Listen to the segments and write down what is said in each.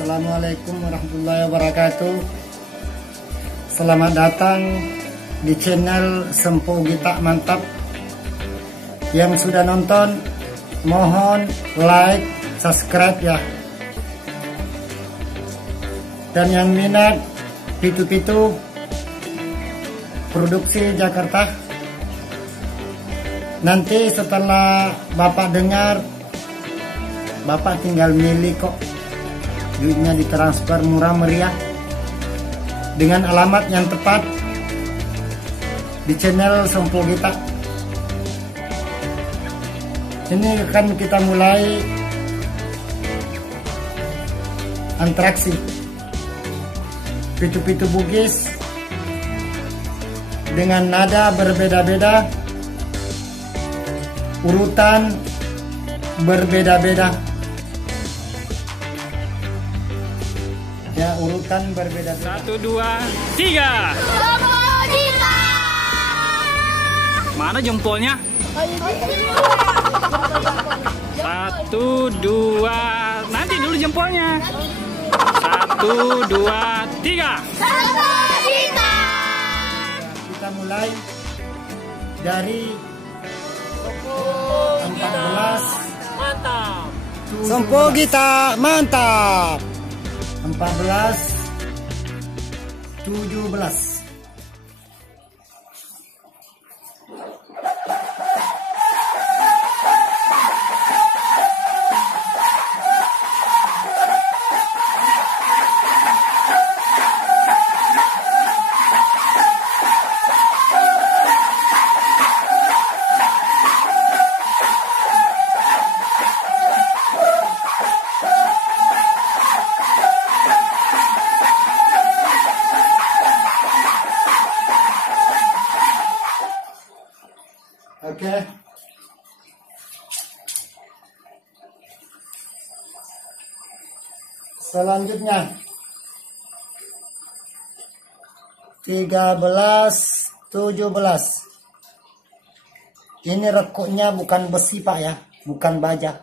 Assalamualaikum warahmatullahi wabarakatuh. Selamat datang di channel Sempo Gita Mantap. Yang sudah nonton, mohon like, subscribe ya. Dan yang minat pitu-pitu produksi Jakarta, nanti setelah Bapak dengar, Bapak tinggal milih kok, duitnya ditransfer murah meriah dengan alamat yang tepat di channel Sempo Gita. Ini akan kita mulai interaksi pitu-pitu Bugis dengan nada berbeda-beda, urutan berbeda-beda. Ya, urutan berbeda-beda. 1, 2, 3. Mana jempolnya? 1, 2. Nanti dulu jempolnya. 1, 2, 3. Kita mulai dari 14. Mantap. Sempo Gita mantap. 14, 17. Oke. Selanjutnya 13, 17. Ini rekuknya bukan besi Pak ya, bukan baja.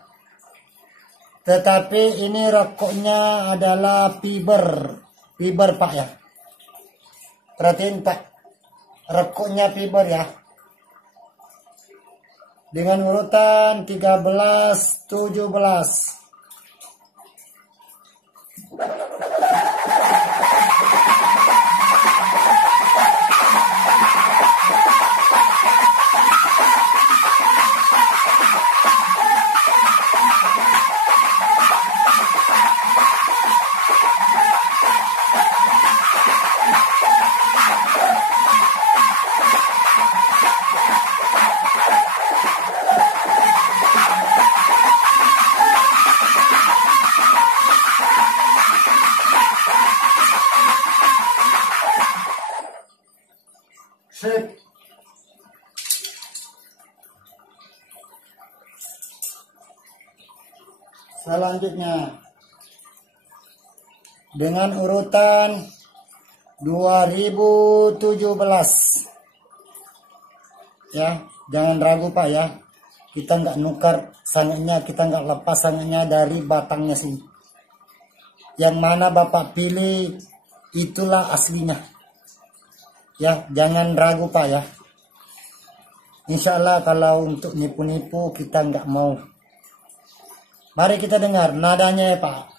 Tetapi ini rekuknya adalah fiber Pak ya. Perhatiin Pak, rekuknya fiber ya. Dengan urutan 13, 17. Sip. Selanjutnya dengan urutan 2017 ya, jangan ragu Pak ya, kita nggak nukar sangatnya, kita nggak lepas sangatnya dari batangnya sini. Yang mana Bapak pilih itulah aslinya ya, jangan ragu Pak ya. Insya Allah kalau untuk nipu-nipu kita nggak mau. Mari kita dengar nadanya ya Pak.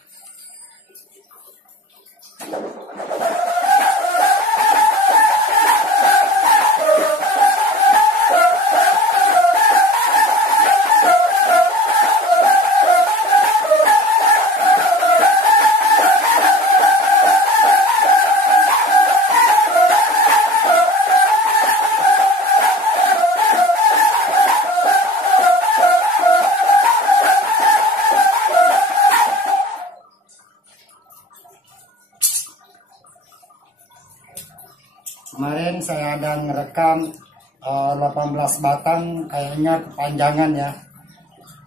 Kemarin saya ada ngerekam 18 batang, kayaknya kepanjangan ya.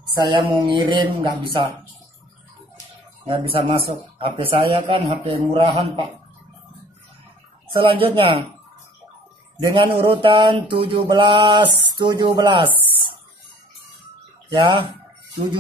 Saya mau ngirim nggak bisa masuk. HP saya kan HP murahan Pak. Selanjutnya dengan urutan 17 ya, 17.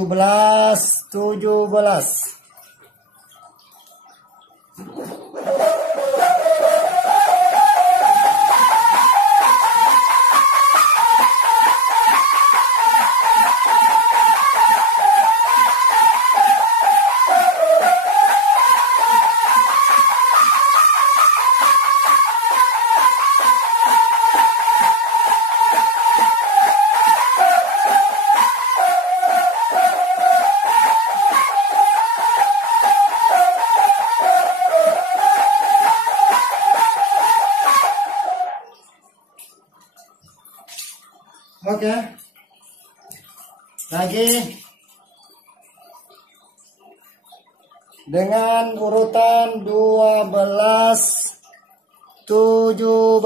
Oke. Lagi dengan urutan 12 17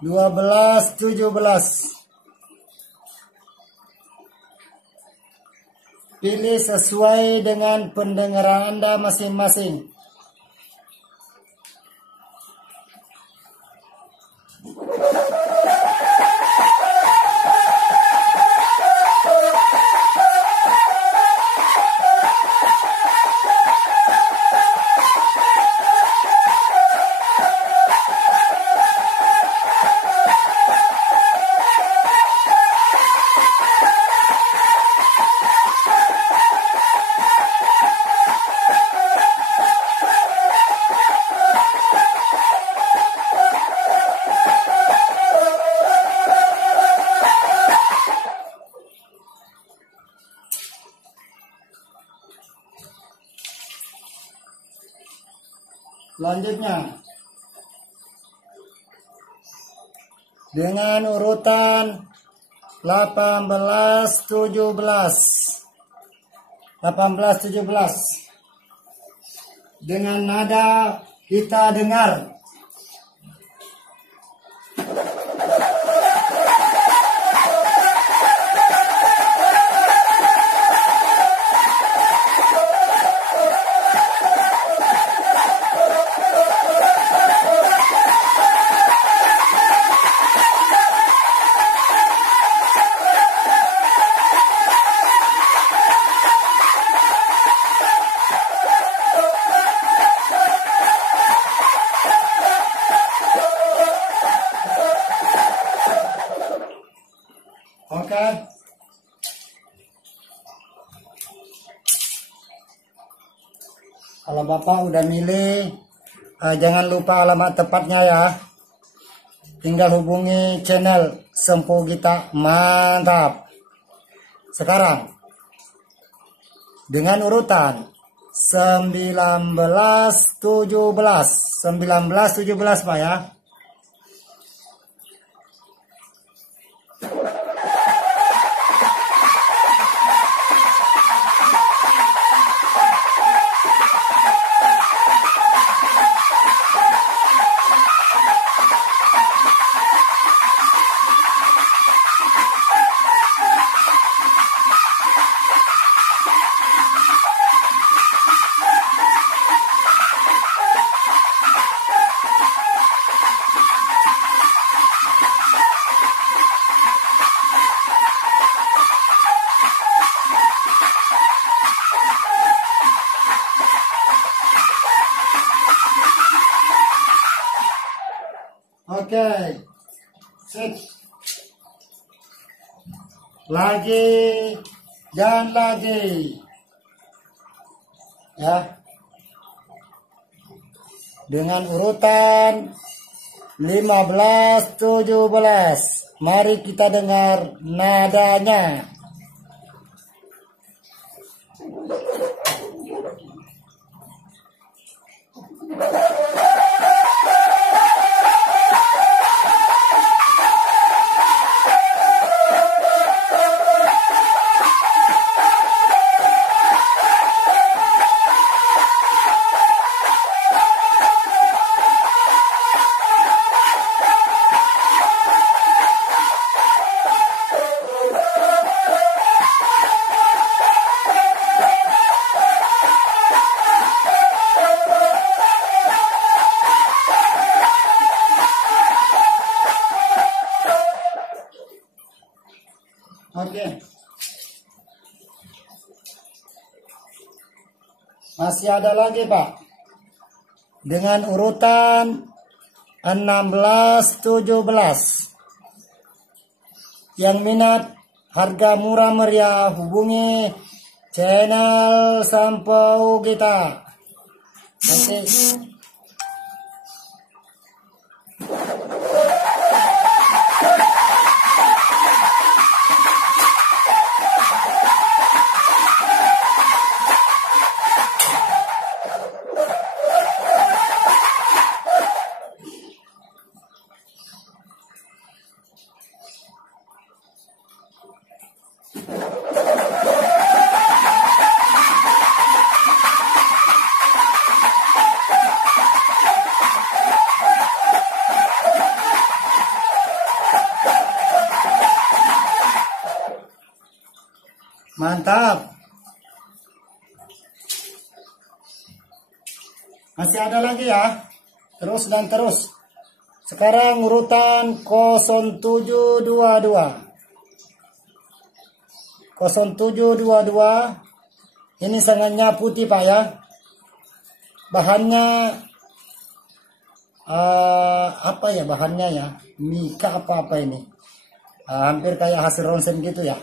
12 17. Pilih sesuai dengan pendengaran Anda masing-masing. Selanjutnya dengan urutan 18 17 dengan nada kita dengar. Oke. Kalau Bapak udah milih, jangan lupa alamat tepatnya ya. Tinggal hubungi channel Sempu Gita. Mantap. Sekarang dengan urutan 19 17 Pak ya. Oke, sip. Lagi dan lagi, ya. Dengan urutan 15 17, mari kita dengar nadanya. Masih ada lagi Pak. Dengan urutan 16-17. Yang minat harga murah meriah hubungi channel Sampau kita. Nanti mantap. Masih ada lagi ya. Terus dan terus. Sekarang urutan 0722. 0722. Ini sangatnya putih Pak ya. Bahannya apa ya bahannya ya? Mika apa ini? Hampir kayak hasil ronsen gitu ya.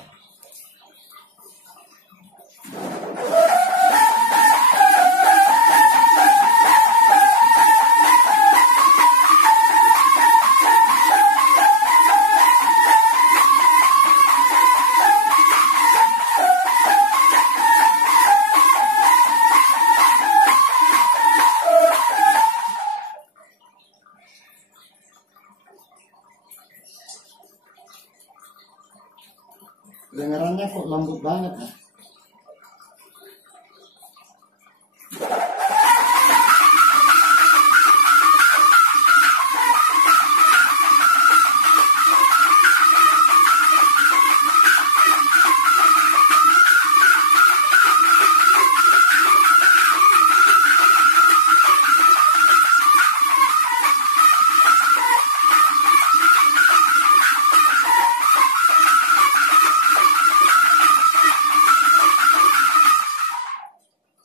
Dengarannya kok lembut banget ya.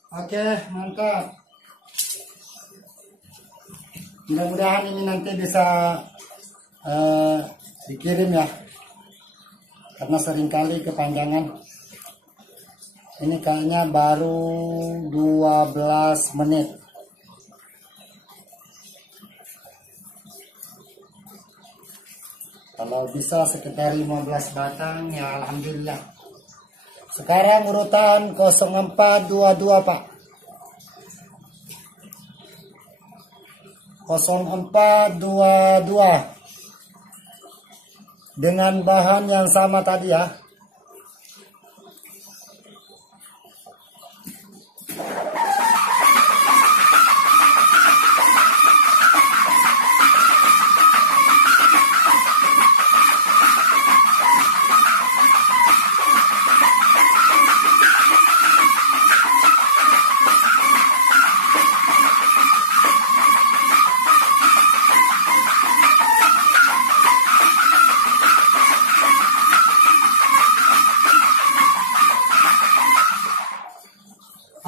Oke, mantap. Mudah-mudahan ini nanti bisa dikirim ya. Karena seringkali kepanjangan. Ini kayaknya baru 12 menit. Kalau bisa sekitar 15 batang ya alhamdulillah. Sekarang urutan 0422 Pak. 0422 dengan bahan yang sama tadi ya.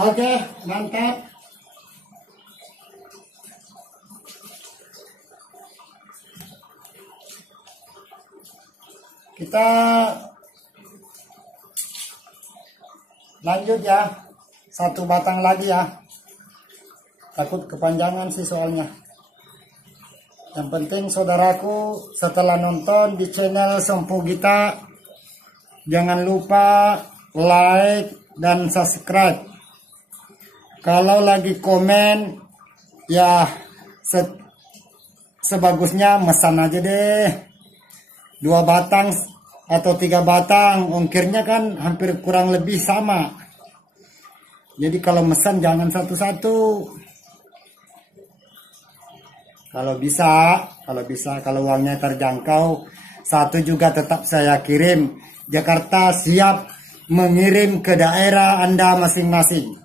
Oke, mantap. Kita lanjut ya. Satu batang lagi ya. Takut kepanjangan sih soalnya. Yang penting saudaraku setelah nonton di channel Sampau Gita, jangan lupa like dan subscribe. Kalau lagi komen ya sebagusnya mesan aja deh. 2 batang atau 3 batang, ongkirnya kan hampir kurang lebih sama. Jadi kalau mesan jangan satu-satu. Kalau bisa, kalau uangnya terjangkau, satu juga tetap saya kirim. Jakarta siap mengirim ke daerah Anda masing-masing.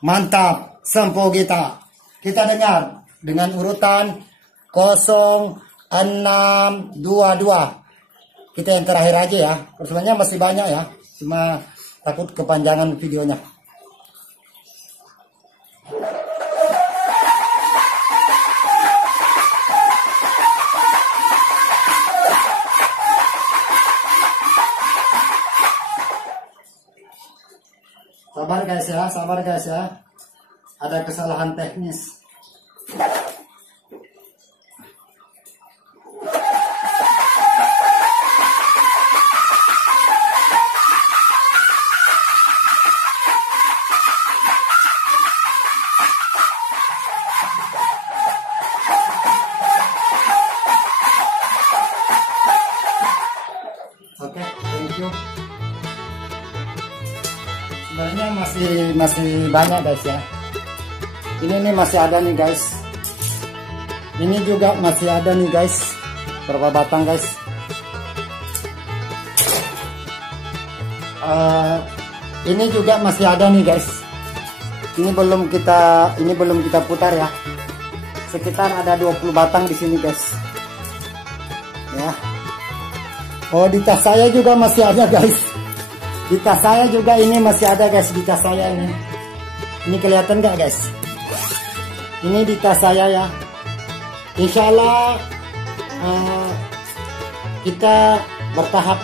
Mantap, Sampau Gita. Kita dengar dengan urutan 0622. Kita yang terakhir aja ya. Sebenarnya masih banyak ya. Cuma takut kepanjangan videonya. Sabar guys ya. Ada kesalahan teknis. Oke, thank you. Sebenarnya masih banyak guys ya. Ini nih masih ada nih guys. Ini juga masih ada nih guys. Berapa batang guys? Ini juga masih ada nih guys. Ini belum kita putar ya. Sekitar ada 20 batang di sini guys. Ya. Oh, di tas saya juga masih ada guys. Di tas saya juga ini masih ada guys, di tas saya ini. Ini kelihatan nggak guys? Ini di tas saya ya. Insya Allah kita bertahap.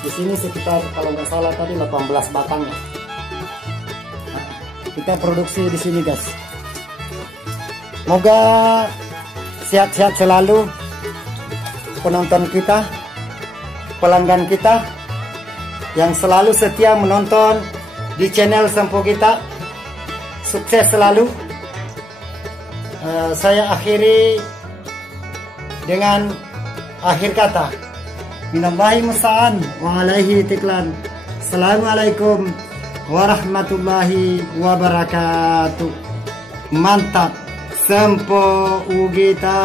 Di sini sekitar kalau nggak salah tadi 18 batang ya. Kita produksi di sini guys. Semoga sehat-sehat selalu penonton kita, pelanggan kita yang selalu setia menonton di channel Sempo kita. Sukses selalu. Saya akhiri dengan akhir kata. Minallahi musta'an wa alaihi tiklan. Assalamualaikum warahmatullahi wabarakatuh. Mantap. Sempo Ugita.